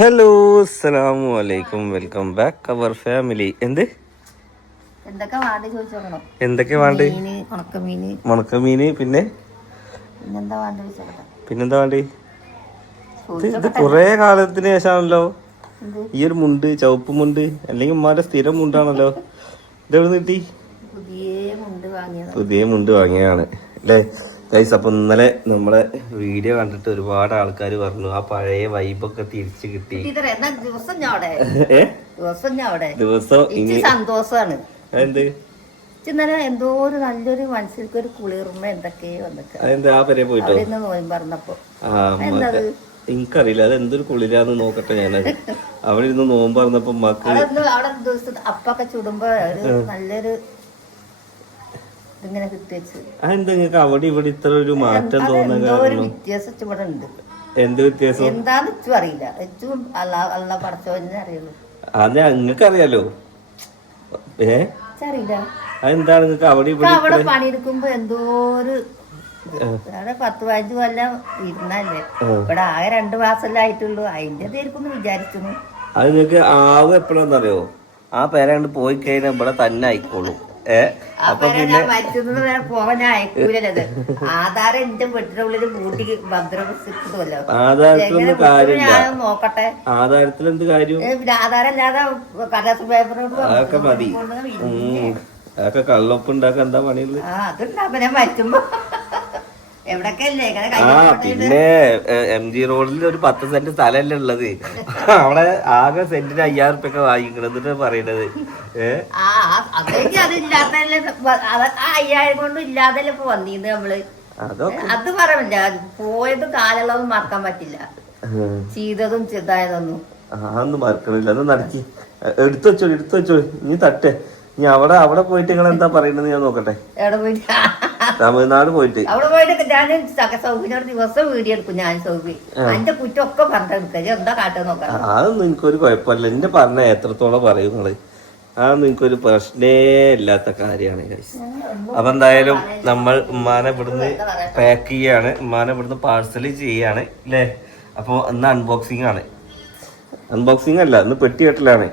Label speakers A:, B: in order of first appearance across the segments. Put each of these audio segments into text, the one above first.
A: Hello അസ്സലാമു അലൈക്കും. Welcome back അവർ family എന്ത്?
B: എന്തൊക്കെ വേണ്ട ഉണക്കമീന്.
A: പിന്നെ?
B: പിന്നെന്താ വേണ്ടേ
A: ഇത് കൊറേ കാലത്തിന് ശേഷമാണല്ലോ. ഈ ഒരു മുണ്ട് ചുവപ്പ് മുണ്ട് അല്ലെങ്കിൽ ഉമ്മാന്റെ സ്ഥിരം മുണ്ടാണല്ലോ. ഇതെവിടെ കിട്ടി?
B: പുതിയ മുണ്ട് വാങ്ങിയത്
A: പുതിയ മുണ്ട് വാങ്ങിയതാണ്. അല്ലേ? ഗൈസ് അപ്പം ഇന്നലെ നമ്മളെ വീഡിയോ കണ്ടിട്ട് ഒരുപാട് ആൾക്കാർ പറഞ്ഞു. ആ പഴയ വൈബൊക്കെ തിരിച്ചു കിട്ടി.
B: ദിവസം ദിവസം സന്തോഷാണ്.
A: എന്ത്
B: ഇന്നലെ എന്തോ ഒരു നല്ലൊരു മനസ്സിലേക്ക് ഒരു കുളിർമ എന്തൊക്കെയോ
A: വന്നിട്ട്. പോയിട്ടോ?
B: അവിടെ നിന്ന് നോയും പറഞ്ഞപ്പോ.
A: ആ എനിക്കറിയില്ല. അത് എന്തൊരു കുളിരാന്ന് നോക്കട്ടെ ഞാൻ അവിടെ ഇരുന്ന് നോമ്പ് പറഞ്ഞപ്പോ ഉമ്മാക്ക്
B: അവിടെ ദിവസം അപ്പൊക്കെ ചുടുമ്പോ നല്ലൊരു ഇതിങ്ങനെ കിട്ടി
A: അതെന്താ അവിടെ ഇവിടെ ഇത്ര ഒരു മാറ്റം തോന്നുന്ന കാരണം?
B: വ്യത്യാസം ഇവിടെ ഉണ്ട്.
A: എന്ത് വ്യത്യാസം?
B: എന്താന്ന് അറിയില്ല. ഇച്ചും അല്ല അല്ല പടച്ചോന്നെ അറിയുള്ളൂ.
A: അത് അറിയാലോ? ഏ?
B: ഇച്ചറിയില്ല
A: അതെന്താണ് അവിടെ ഇവിടെ
B: അവിടെ പണിയെടുക്കുമ്പോ എന്തോ ഒരു അവിടെ പത്ത് പതിനഞ്ച് കൊല്ലം ഇരുന്നല്ലേ? ഇവിടെ ആകെ രണ്ടു മാസമല്ലേ ആയിട്ടുള്ളൂ. അതിന്റെ തീർക്കും വിചാരിച്ചു
A: അത് നിങ്ങക്ക് ആവും എപ്പോഴാന്നറിയോ ആ പേരാണ്ട് പോയി കഴിഞ്ഞാൽ ഇവിടെ തന്നെ ആയിക്കോളും.
B: അപ്പൊ ഞാൻ മരിച്ചത് വരെ പോവാൻ ഞാൻ അയക്കൂലത് ആധാരം എന്റെ വീട്ടിന്റെ ഉള്ളിൽ കൂട്ടി ഭദ്രമല്ലോ
A: ആധാരത്തിലൊന്നും കാര്യമില്ല.
B: നോക്കട്ടെ.
A: ആധാരത്തിൽ എന്ത് കാര്യം
B: പിന്നെ
A: അതൊക്കെ മതി. അതൊക്കെ കള്ളൊപ്പ് ഉണ്ടാക്കാൻ എന്താ പണിയുള്ളത്
B: ആ അതുണ്ട്. അപ്പൊ ഞാൻ മരിക്കുമ്പോ എവിടൊക്കെ അല്ലേ ഇങ്ങനെ കൈ
A: ആ പിന്നെ എം ജി റോഡിൽ ഒരു പത്ത് സെന്റ് സ്ഥലമല്ലേ ഉള്ളത്. അവിടെ ആകെ സെന്റിന് അയ്യായിരം ഉറുപ്പൊക്കെ വാങ്ങിക്കണം എന്നിട്ട് പറയണത്
B: അയ്യായിരം കൊണ്ടും ഇല്ലാതല്ലേ ഇപ്പൊ വന്നീന്ന്
A: നമ്മൾ.
B: അത് പറയണ്ട പോയത് കാലുള്ളതും മറക്കാൻ പറ്റില്ല. ചെയ്തതും
A: ചെയ്തായതൊന്നും അതൊന്നും മറക്കണില്ല. അത് നടക്കി. എടുത്തു വെച്ചോ എടുത്തു വെച്ചോ. നീ തട്ടെ. നീ അവിടെ അവിടെ പോയിട്ട് നിങ്ങൾ എന്താ പറയുന്നത് ഞാൻ നോക്കട്ടെ.
B: എവിടെ പോയിട്ട്?
A: തമിഴ്നാട് പോയിട്ട്.
B: അവിടെ പോയിട്ട് ഞാൻ സൗബിനോട് ദിവസം വീഡിയോ എടുക്കും ഞാൻ സൗബി എന്റെ കുറ്റമൊക്കെ പറഞ്ഞെടുക്കുക എന്താ കാട്ടുക നോക്കാം.
A: അതൊന്നും എനിക്കൊരു കുഴപ്പമില്ല. എന്റെ പറഞ്ഞ എത്രത്തോളം പറയും നിങ്ങൾ? അതൊന്നും എനിക്കൊരു പ്രശ്നേ ഇല്ലാത്ത കാര്യമാണ് guys. അപ്പൊ എന്തായാലും നമ്മൾ ഉമ്മാനെ ഇവിടുന്ന് പാക്ക് ചെയ്യാണ്. ഉമ്മാനെ ഇവിടുന്ന് പാഴ്സൽ ചെയ്യാണ് അല്ലേ അപ്പൊ ഇന്ന് അൺബോക്സിംഗ് ആണ്. അൺബോക്സിംഗ് അല്ല ഇന്ന് പെട്ടി കെട്ടലാണ്.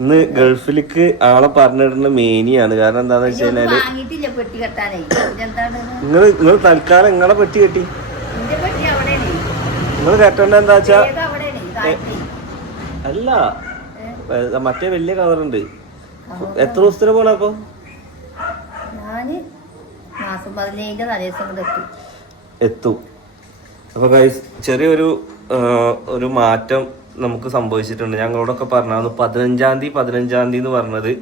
A: ഇന്ന് ഗൾഫിലേക്ക് ആളെ പറഞ്ഞിടുന്ന മേനിയാണ്. കാരണം എന്താന്ന് വെച്ച്
B: കഴിഞ്ഞാൽ
A: നിങ്ങൾ നിങ്ങൾ തൽക്കാലം നിങ്ങളെ പെട്ടി കെട്ടി. നിങ്ങൾ കെട്ടേണ്ട എന്താ വെച്ചാ അല്ല. മറ്റേ വലിയ കവറുണ്ട്. എത്ര ദിവസത്തിന് പോണ അപ്പൊ?
B: എത്തും.
A: അപ്പൊ ചെറിയൊരു ഒരു മാറ്റം നമുക്ക് സംഭവിച്ചിട്ടുണ്ട്. ഞങ്ങളോടൊക്കെ പറഞ്ഞാന്ന് പതിനഞ്ചാം തീയതി പതിനഞ്ചാം തീയതി എന്ന് പറഞ്ഞത്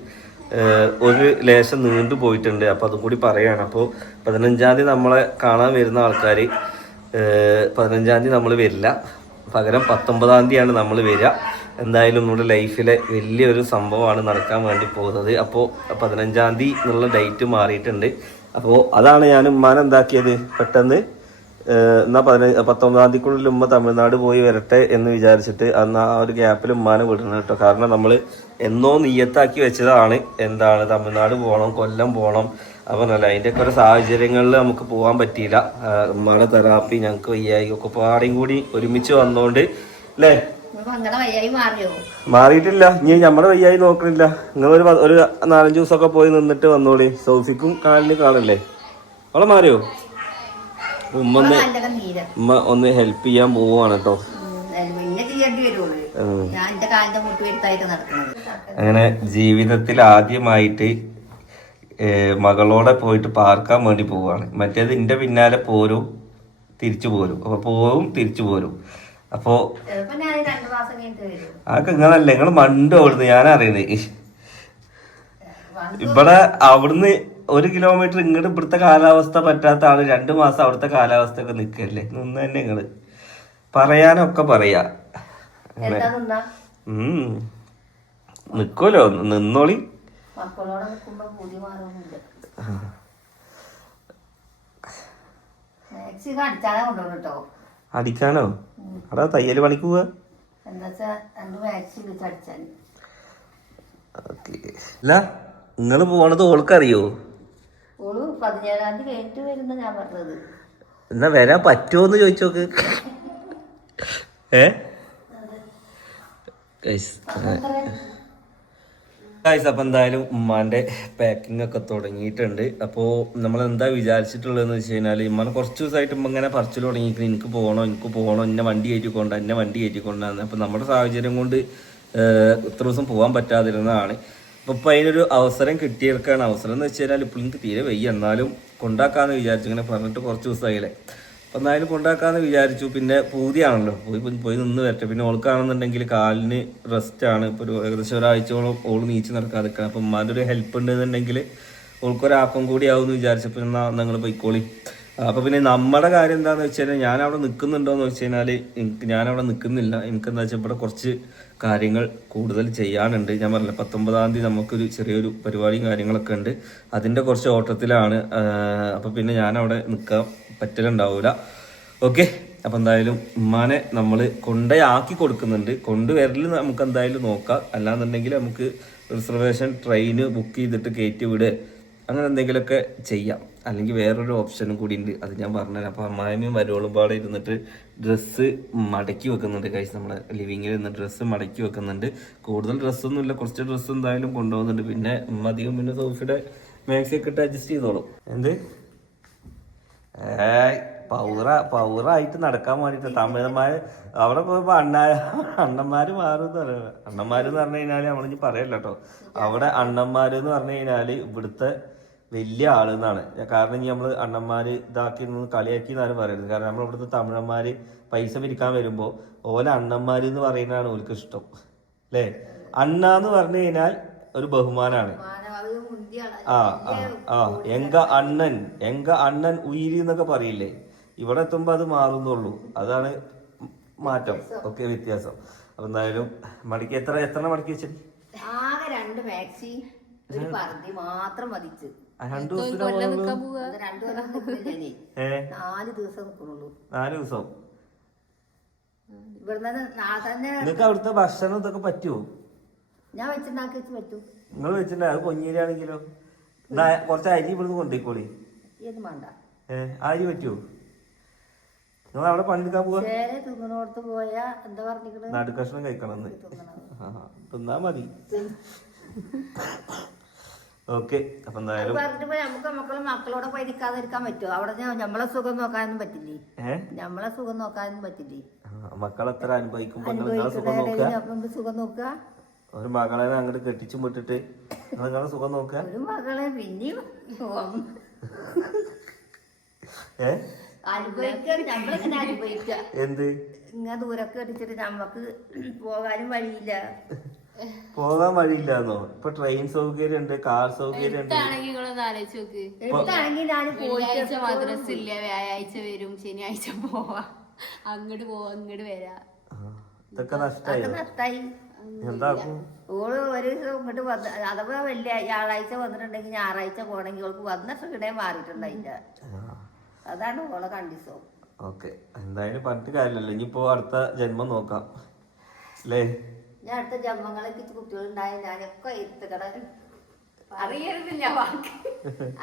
A: ഒരു ലേശം നീണ്ടു പോയിട്ടുണ്ട്. അപ്പൊ അതും കൂടി പറയാണ്. അപ്പോൾ പതിനഞ്ചാം തീയതി നമ്മളെ കാണാൻ വരുന്ന ആൾക്കാർ പതിനഞ്ചാം തീയതി നമ്മൾ വരില്ല. പകരം പത്തൊമ്പതാം തീയതിയാണ് നമ്മൾ വരിക. എന്തായാലും നമ്മുടെ ലൈഫിലെ വലിയൊരു സംഭവമാണ് നടക്കാൻ വേണ്ടി പോകുന്നത്. അപ്പോൾ പതിനഞ്ചാം തീയതി എന്നുള്ള ഡേറ്റ് മാറിയിട്ടുണ്ട്. അപ്പോൾ അതാണ് ഞാൻ ഉമ്മാനെന്താക്കിയത് പെട്ടെന്ന് എന്നാ പതിനഞ്ച് പത്തൊമ്പതാം തീയതിക്കുള്ളിൽ ഉമ്മ തമിഴ്നാട് പോയി വരട്ടെ എന്ന് വിചാരിച്ചിട്ട് അന്ന് ആ ഒരു ഗ്യാപ്പിൽ ഉമ്മാനെ വിടണം കേട്ടോ. കാരണം നമ്മൾ എന്നോ നീയത്താക്കി വെച്ചതാണ് എന്താണ് തമിഴ്നാട് പോകണം കൊല്ലം പോകണം അപ്പം അല്ല അതിന്റെ ഒരു സാഹചര്യങ്ങളിൽ നമുക്ക് പോകാൻ പറ്റിയില്ല. ഉമ്മയുടെ തെറാപ്പി ഞങ്ങൾക്ക് വയ്യായി ഒക്കെ പാടിയും കൂടി ഒരുമിച്ച് വന്നോണ്ട് അല്ലേ? മാറിയിട്ടില്ല. ഇനി നമ്മുടെ വയ്യായി നോക്കണില്ല. നിങ്ങൾ ഒരു ഒരു നാലഞ്ച് ദിവസമൊക്കെ പോയി നിന്നിട്ട് വന്നോളി. സൗസിക്കും കാലിന് കാണല്ലേ അവളെ മാറിയോ? ഉമ്മ ഉമ്മ ഒന്ന് ഹെൽപ്പ് ചെയ്യാൻ പോവാണ് കേട്ടോ. അങ്ങനെ ജീവിതത്തിൽ ആദ്യമായിട്ട് മകളോടെ പോയിട്ട് പാർക്കാൻ വേണ്ടി പോവാണ് മറ്റേത് ഇന്റെ പിന്നാലെ പോരും തിരിച്ചു പോരും. അപ്പൊ പോവും തിരിച്ചു പോരും. അപ്പോ
B: ആ
A: നിങ്ങൾ നിങ്ങളല്ലേ നിങ്ങൾ മണ്ട് അവിടുന്ന്? ഞാൻ അറിയണേ. ഇവിടെ അവിടുന്ന് ഒരു കിലോമീറ്റർ ഇങ്ങോട്ട് ഇവിടുത്തെ കാലാവസ്ഥ പറ്റാത്ത ആൾ രണ്ടു മാസം അവിടുത്തെ കാലാവസ്ഥ ഒക്കെ നിക്കല്ലേ? നിന്ന് തന്നെ നിങ്ങൾ പറയാനൊക്കെ പറയാ. ഉം. നിക്കോലോ നിന്നോളി. അടിക്കാനോ? അടാ തയ്യൽ പണിക്ക് പോവാ. അല്ല നിങ്ങൾ പോണത് ഓൾക്കറിയോ?
B: ഓൾ പതിനേഴാം തീയതി കഴിഞ്ഞിട്ട് വരുന്ന ഞാൻ പറഞ്ഞത്.
A: എന്നാ വരാൻ പറ്റുമോന്ന് ചോദിച്ചോക്ക്. ഏ? ഗൈസ് അപ്പം എന്തായാലും ഉമ്മാന്റെ പാക്കിംഗ് ഒക്കെ തുടങ്ങിയിട്ടുണ്ട്. അപ്പോൾ നമ്മൾ എന്താ വിചാരിച്ചിട്ടുള്ളതെന്ന് വെച്ച് കഴിഞ്ഞാൽ ഉമ്മാനെ കുറച്ച് ദിവസമായിട്ട് ഉമ്മ ഇങ്ങനെ പറിച്ചിൽ തുടങ്ങിയിട്ട് എനിക്ക് പോകണോ എനിക്ക് പോകണോ എന്നെ വണ്ടി കയറ്റിക്കൊണ്ട് എന്നെ വണ്ടി കയറ്റിക്കൊണ്ടാന്ന് അപ്പോൾ നമ്മുടെ സാഹചര്യം കൊണ്ട് ഇത്ര ദിവസം പോകാൻ പറ്റാതിരുന്നതാണ്. ഇപ്പോൾ അതിനൊരു അവസരം കിട്ടിയെടുക്കുകയാണ് അവസരം എന്ന് വെച്ച് കഴിഞ്ഞാൽ ഇപ്പോൾ എനിക്ക് തീരെ വയ്യ. എന്നാലും കൊണ്ടാക്കാമെന്ന് വിചാരിച്ചു ഇങ്ങനെ പറഞ്ഞിട്ട് കുറച്ച് ദിവസമായില്ലേ അപ്പം എന്നായാലും കൊണ്ടാക്കാന്ന് വിചാരിച്ചു. പിന്നെ പൂതിയാണല്ലോ. പോയി പോയി- നിന്ന് വരട്ടെ. പിന്നെ ഓൾക്കാണെന്നുണ്ടെങ്കിൽ കാലിന് റെസ്റ്റ് ആണ്. ഇപ്പോൾ ഒരു ഏകദേശം ഒരാഴ്ചയോളം ഓൾ നീച്ച് നടക്കാൻ നിൽക്കണം അപ്പം ഉമ്മാന്റെ ഒരു ഹെൽപ്പ് ഉണ്ടെന്നുണ്ടെങ്കിൽ ഓൾക്കൊരാക്കം കൂടി ആവുമെന്ന് വിചാരിച്ചപ്പോൾ എന്നാൽ നിങ്ങൾ പോയിക്കോളി. അപ്പോൾ പിന്നെ നമ്മുടെ കാര്യം എന്താണെന്ന് വെച്ച് കഴിഞ്ഞാൽ ഞാൻ അവിടെ നിൽക്കുന്നുണ്ടോ എന്ന് വെച്ച് കഴിഞ്ഞാൽ എനിക്ക് ഞാൻ അവിടെ നിൽക്കുന്നില്ല എനിക്ക് എന്താ വെച്ചാൽ ഇവിടെ കുറച്ച് കാര്യങ്ങൾ കൂടുതൽ ചെയ്യാനുണ്ട്. ഞാൻ പറഞ്ഞില്ല പത്തൊമ്പതാം തീയതി നമുക്കൊരു ചെറിയൊരു പരിപാടിയും കാര്യങ്ങളൊക്കെ ഉണ്ട്. അതിന്റെ കുറച്ച് ഓട്ടത്തിലാണ്. അപ്പോൾ പിന്നെ ഞാൻ അവിടെ നിൽക്കാൻ പറ്റലുണ്ടാവില്ല ഓക്കെ അപ്പം എന്തായാലും ഉമ്മാനെ നമ്മൾ കൊണ്ടയാക്കി കൊടുക്കുന്നുണ്ട്. കൊണ്ടുവരൽ നമുക്ക് എന്തായാലും നോക്കാം. അല്ലാന്നുണ്ടെങ്കിൽ നമുക്ക് റിസർവേഷൻ ട്രെയിന് ബുക്ക് ചെയ്തിട്ട് കയറ്റി വിടുക അങ്ങനെ എന്തെങ്കിലുമൊക്കെ ചെയ്യാം. അല്ലെങ്കിൽ വേറൊരു ഓപ്ഷനും കൂടി ഉണ്ട് അത് ഞാൻ പറഞ്ഞുതരാം. അപ്പോൾ അമ്മായിമ്മയും വരോളും പാടെ ഇരുന്നിട്ട് ഡ്രസ്സ് മടക്കി വെക്കുന്നുണ്ട്. കഴിച്ച് നമ്മുടെ ലിവിങ്ങിൽ നിന്ന് ഡ്രസ്സ് മടക്കി വെക്കുന്നുണ്ട്. കൂടുതൽ ഡ്രസ്സൊന്നും ഇല്ല. കുറച്ച് ഡ്രസ്സ് എന്തായാലും കൊണ്ടുപോകുന്നുണ്ട്. പിന്നെ അധികം പിന്നെ സോഫിയുടെ മാക്സി ഒക്കെ ഇട്ട് അഡ്ജസ്റ്റ് ചെയ്തോളും. എന്ത്? പൗറ പൗറായിട്ട് നടക്കാൻ വേണ്ടിട്ട്. തമിഴന്മാര് അവിടെ പോയപ്പോ അണ്ണ അണ്ണന്മാര് മാറും അണ്ണന്മാര് എന്ന് പറഞ്ഞു കഴിഞ്ഞാൽ നമ്മളിനി പറയല്ലോ അവിടെ അണ്ണന്മാര് എന്ന് പറഞ്ഞു കഴിഞ്ഞാൽ ഇവിടുത്തെ വലിയ ആൾ എന്നാണ് കാരണം ഇനി നമ്മൾ അണ്ണന്മാര് ഇതാക്കി കളിയാക്കി എന്നാണ് പറയുന്നത് കാരണം നമ്മൾ ഇവിടുത്തെ തമിഴന്മാര് പൈസ പിരിക്കാൻ വരുമ്പോൾ ഓല അണ്ണന്മാര് എന്ന് പറയുന്നതാണ് ഓൽക്ക് ഇഷ്ടം. അല്ലേ അണ്ണ എന്ന് പറഞ്ഞു കഴിഞ്ഞാൽ ഒരു ബഹുമാനാണ്. ആ ആ ആ. എങ്ക അണ്ണൻ എങ്ക അണ്ണൻ ഉയിരി എന്നൊക്കെ പറയില്ലേ? ഇവിടെ എത്തുമ്പോ അത് മാറുന്നുള്ളൂ. അതാണ് മാറ്റം. ഒക്കെ വ്യത്യാസം. അപ്പൊ എന്തായാലും മടക്കി എത്ര എത്ര മടക്കി വെച്ചിട്ട്
B: ആകെ രണ്ട് മാക്സി ഒരു മാത്രം മതിച്ച്.
A: രണ്ടു ദിവസത്തിനാ
B: നാല് ദിവസം നിൽക്കുന്നുള്ളൂ
A: നാല് ദിവസം? നിങ്ങൾക്ക് അവിടുത്തെ ഭക്ഷണം ഇതൊക്കെ പറ്റുമോ
B: ഞാൻ വെച്ചുണ്ടാക്കി വെച്ച് പറ്റും.
A: നിങ്ങൾ വെച്ചിട്ടുണ്ടോ. അത് പൊഞ്ഞിരിയാണെങ്കിലോ കുറച്ച് അരി ഇവിടുന്ന് കൊണ്ടേക്കോളി
B: ഏത് വേണ്ട.
A: ഏ അരി പറ്റുമോ നിങ്ങൾ അവിടെ പണിയെടുക്കാൻ പോവാ?
B: പോയാ എന്താ
A: നടുക്കഷ്ണം കഴിക്കണം എന്ന് തിന്നാ മതി. ഓക്കെ അപ്പൊ എന്തായാലും
B: നമുക്ക് മക്കളെ മക്കളോടെ പോയി നിൽക്കാതിരിക്കാൻ പറ്റുമോ അവിടെ നമ്മളെ സുഖം നോക്കാനൊന്നും പറ്റില്ലേ? നമ്മളെ സുഖം നോക്കാനൊന്നും പറ്റില്ലേ?
A: മക്കളെത്ര അനുഭവിക്കുമ്പോ നിങ്ങൾ നിങ്ങളെ സുഖം നോക്കുക?
B: സുഖം നോക്കുക?
A: ഒരു മകളെ അങ്ങോട്ട് കെട്ടിച്ചും വിട്ടിട്ട് നിങ്ങളെ സുഖം നോക്കുക?
B: ഒരു മകളെ പിന്നെയും
A: എന്ത്?
B: ഇങ്ങനെ ദൂരൊക്കെ അടിച്ചിട്ട് നമ്മക്ക് പോകാനും വഴിയില്ല.
A: പോകാൻ വഴിയില്ലാന്നോ? ഇപ്പൊ ട്രെയിൻ സൗകര്യം ഉണ്ട് കാർ സൗകര്യം ഉണ്ട്
C: മദ്രസ ഇല്ല വ്യാഴാഴ്ച വരും ശനിയാഴ്ച പോവാ. അങ്ങോട്ട് പോവാ അങ്ങോട്ട് വരാ.
A: ഇതൊക്കെ നഷ്ടായോ? എന്താക്കും
B: ഓൾ ഒരു ദിവസം ഇങ്ങോട്ട് വന്ന് അഥവാ വലിയ വ്യാഴാഴ്ച വന്നിട്ടുണ്ടെങ്കിൽ ഞായറാഴ്ച പോണെങ്കിൽ ഓൾക്ക് വന്ന സുഖടേ മാറിയിട്ടുണ്ടായില്ല അതാണ് ഓളെ കണ്ടിസോ
A: ഓക്കെ എന്തായാലും പറഞ്ഞിട്ട് കാര്യമല്ലോ ഇനിയിപ്പോ അടുത്ത ജന്മം നോക്കാം. അല്ലേ
B: ഞാൻ അടുത്ത ജന്മങ്ങളൊക്കെ കുട്ടികളുണ്ടായ ഞാനൊക്കെ ഇരുത്തുകട
C: ഞാൻ വാക്ക്.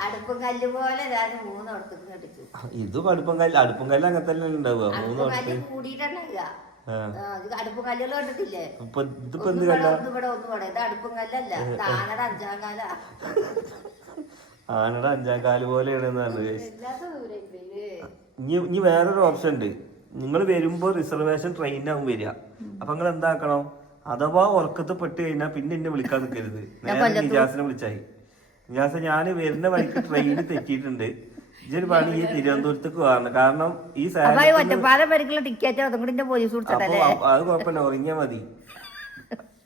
B: അടുപ്പും കല്ല് പോലെ ഞാൻ മൂന്നിടത്തേക്ക് കെട്ടിച്ചു
A: ഇതും അടുപ്പം കല്ല് അടുപ്പം കല്ല് അങ്ങനെ തന്നെ ഉണ്ടാവുക. മൂന്ന്
B: അടുപ്പും കല്ലുകൾ കണ്ടിട്ടില്ലേ? ഒന്ന് ഇവിടെ ഇത് അടുപ്പും കല്ലല്ല. ഇത് ആനയുടെ അഞ്ചാം കാല.
A: അഞ്ചാം കാൽ പോലെയാണ് ഇനി വേറൊരു ഓപ്ഷൻ ഉണ്ട്. നിങ്ങൾ വരുമ്പോ റിസർവേഷൻ ട്രെയിനാവും വരിക. അപ്പൊ നിങ്ങൾ എന്താക്കണം? അഥവാ ഉറക്കത്ത് പെട്ട് കഴിഞ്ഞാൽ പിന്നെ എന്നെ വിളിക്കാൻ നിൽക്കരുത് നേരെ നിജാസിനെ വിളിച്ചായി. നിജാസ ഞാൻ വരുന്ന വഴിക്ക് ട്രെയിൻ തെറ്റിയിട്ടുണ്ട്. ഇതൊരു പണി ഈ തിരുവനന്തപുരത്തേക്ക് പോകാറുണ്ട്. കാരണം ഈ
B: അതും
A: കുഴപ്പമില്ല. ഉറങ്ങിയാ മതി.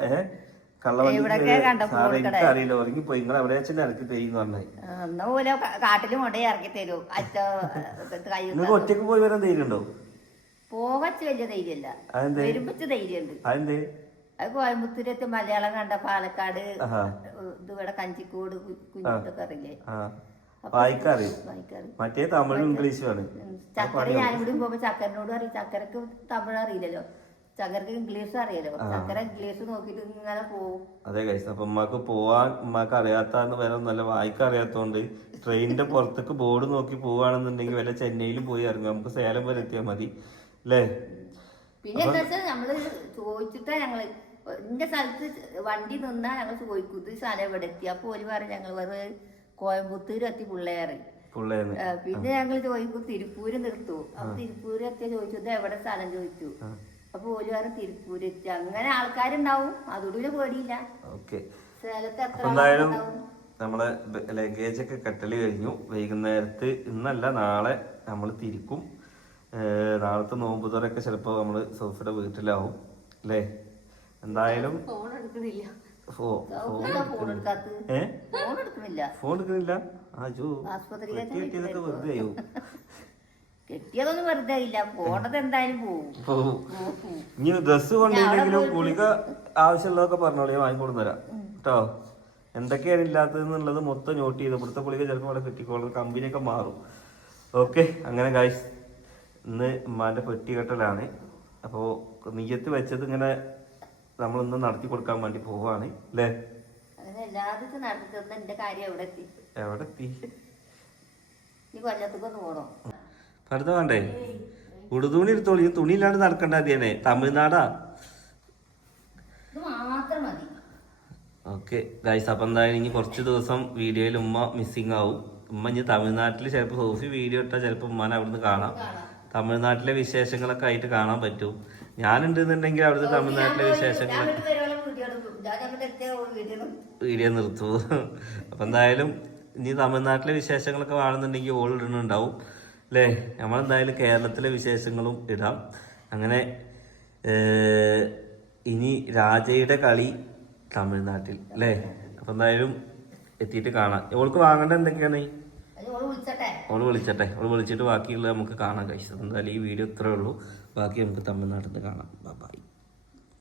A: ഏഹ്? അറിയില്ല ഉറങ്ങിപ്പോയി. നിങ്ങൾ എവിടെ വെച്ചാൽ
B: ആ, എന്നാ പോലെ കാട്ടിൽ കൊണ്ടേ ഇറക്കി തരും.
A: നിങ്ങൾക്ക് ഒറ്റയ്ക്ക് പോയി വരാൻ ധൈര്യം ഉണ്ടോ
B: പോകച്ച് വലിയ ധൈര്യമില്ല. ധൈര്യമുണ്ട്.
A: അതെന്തേ?
B: അത് കോയമ്പത്തൂരത്ത് മലയാളം കണ്ട പാലക്കാട്
A: ആഹാ.
B: ഇത് ഇവിടെ കഞ്ചിക്കോട് കുഞ്ഞിട്ടൊക്കെ അറിയില്ലേ?
A: വായിക്കറിയും
B: വായിക്കാറ്?
A: മറ്റേ തമിഴും ഇംഗ്ലീഷുമാണ്.
B: ചക്കര ഞാൻ ഇവിടെ പോകുമ്പോ ചക്കരനോട് അറിയും ചക്കരക്ക് തമിഴ് അറിയില്ലല്ലോ. ചക്കരക്ക് ഇംഗ്ലീഷ് അറിയാലോ ചക്കര ഇംഗ്ലീഷ് നോക്കിട്ട് ഇങ്ങനെ പോവും.
A: അതെ കഴിച്ചു അപ്പൊ ഉമ്മാക്ക് പോവാൻ ഉമ്മാക്ക് അറിയാത്ത വരെ നല്ല വായിക്കാൻ അറിയാത്തോണ്ട് ട്രെയിനിന്റെ പുറത്തേക്ക് ബോർഡ് നോക്കി പോവാണെന്നുണ്ടെങ്കിൽ വല്ല ചെന്നൈയിൽ പോയി ഇറങ്ങും. നമുക്ക് സേലം വരെ എത്തിയാൽ മതി. അല്ലേ
B: പിന്നെ എന്താ വെച്ചാൽ നമ്മൾ ചോദിച്ചിട്ടാ ഞങ്ങൾ ഇന്ന സ്ഥലത്ത് വണ്ടി നിന്നാ ഞങ്ങൾ ചോദിക്കും ഇത് സ്ഥലം എവിടെ എത്തി അപ്പൊ ഒരു പറയും ഞങ്ങൾ വെറുതെ കോയമ്പത്തൂർ എത്തി പിള്ളേറ്.
A: പുള്ളേന്ന്.
B: പിന്നെ ഞങ്ങൾ ചോദിക്കും തിരുപ്പൂര് നിർത്തു? അപ്പൊ തിരുപ്പൂര് എത്തിയ ചോദിച്ചു ഇത് എവിടെ സ്ഥലം? ചോദിച്ചു. അപ്പൊ ഒരു പറയും തിരുപ്പൂര് എത്തി. അങ്ങനെ ആൾക്കാരുണ്ടാവും അതുകൊണ്ട് പേടിയില്ല. സ്ഥലത്ത് എത്ര
A: നമ്മളെ ലഗേജ് ഒക്കെ കെട്ടൽ കഴിഞ്ഞു. വൈകുന്നേരത്ത് ഇന്നല്ല നാളെ നമ്മൾ തിരിക്കും. നാളത്തെ നോമ്പ് തുറയൊക്കെ ചിലപ്പോൾ നമ്മൾ സോഫിയുടെ വീട്ടിലാവും. അല്ലേ? എന്തായാലും
C: ഫോൺ
B: എടുക്കുന്നില്ല.
A: ഫോൺ എടുക്കുന്നില്ല?
B: ആസ്പത്രിയിലേക്ക്
A: കിട്ടിയതൊക്കെ വെറുതെ ആയോ?
B: കെട്ടിയതൊന്നും വെറുതെ ഇല്ല പോണത് എന്തായാലും പോവും.
A: ഇനി ഡ്രസ് കൊണ്ടില്ലെങ്കിലും ഗുളിക ആവശ്യമുള്ളതൊക്കെ പറഞ്ഞോളൂ ഞാൻ വാങ്ങിക്കൊണ്ടു തരാം കേട്ടോ എന്തൊക്കെയാണ് ഇല്ലാത്തതെന്നുള്ളത് മൊത്തം നോട്ട് ചെയ്ത് ഇവിടുത്തെ ഗുളിക ചിലപ്പോൾ അവിടെ കിട്ടിക്കോളും. കമ്പനിയൊക്കെ മാറും. ഓക്കെ അങ്ങനെ ഗായ്സ് ഇന്ന് ഉമ്മാന്റെ പെട്ടി കെട്ടലാണ് അപ്പോൾ നീയത്ത് വെച്ചത് ഇങ്ങനെ നമ്മളൊന്ന് നടത്തി കൊടുക്കാൻ വേണ്ടി പോവാണ് അല്ലേ
B: എവിടെ എത്തി?
A: വേണ്ടേ? ഉടുതുണി എടുത്തോളൂ ഈ തുണി ഇല്ലാണ്ട് നടക്കണ്ട അതിനെ തമിഴ്നാടാ. ഓക്കെ ഗൈസ് അപ്പം എന്തായാലും ഇനി കുറച്ച് ദിവസം വീഡിയോയിൽ ഉമ്മ മിസ്സിങ് ആവും. ഉമ്മ ഇനി തമിഴ്നാട്ടിൽ ചിലപ്പോൾ സോഫി വീഡിയോ ഇട്ടാൽ ചിലപ്പോൾ ഉമ്മാനെ അവിടുന്ന് കാണാം. തമിഴ്നാട്ടിലെ വിശേഷങ്ങളൊക്കെ ആയിട്ട് കാണാൻ പറ്റും. ഞാനുണ്ടെന്നുണ്ടെങ്കിൽ അവിടുത്തെ തമിഴ്നാട്ടിലെ വിശേഷങ്ങൾ
B: വീഡിയോ
A: നിർത്തൂ. അപ്പം എന്തായാലും ഇനി തമിഴ്നാട്ടിലെ വിശേഷങ്ങളൊക്കെ വേണമെന്നുണ്ടെങ്കിൽ ഓൾ ഇടുന്നുണ്ടാവും അല്ലേ? നമ്മളെന്തായാലും കേരളത്തിലെ വിശേഷങ്ങളും ഇടാം. അങ്ങനെ ഇനി രാജയുടെ കളി തമിഴ്നാട്ടിൽ. അല്ലേ? അപ്പം എന്തായാലും എത്തിയിട്ട് കാണാം. ഓൾക്ക് വാങ്ങേണ്ട എന്തൊക്കെയാണ്?
B: ഓൾ ഓൾ വിളിച്ചട്ടെ.
A: ഓൾ വിളിച്ചട്ടെ. ഓൾ വിളിച്ചിട്ട് ബാക്കിയുള്ളത് നമുക്ക് കാണാം കഴിച്ചത് എന്തായാലും ഈ വീഡിയോ ഇത്രേ ഉള്ളൂ. ബാക്കി നമുക്ക് തമിഴ്നാട്ടിൽ നിന്ന് കാണാം. ബൈ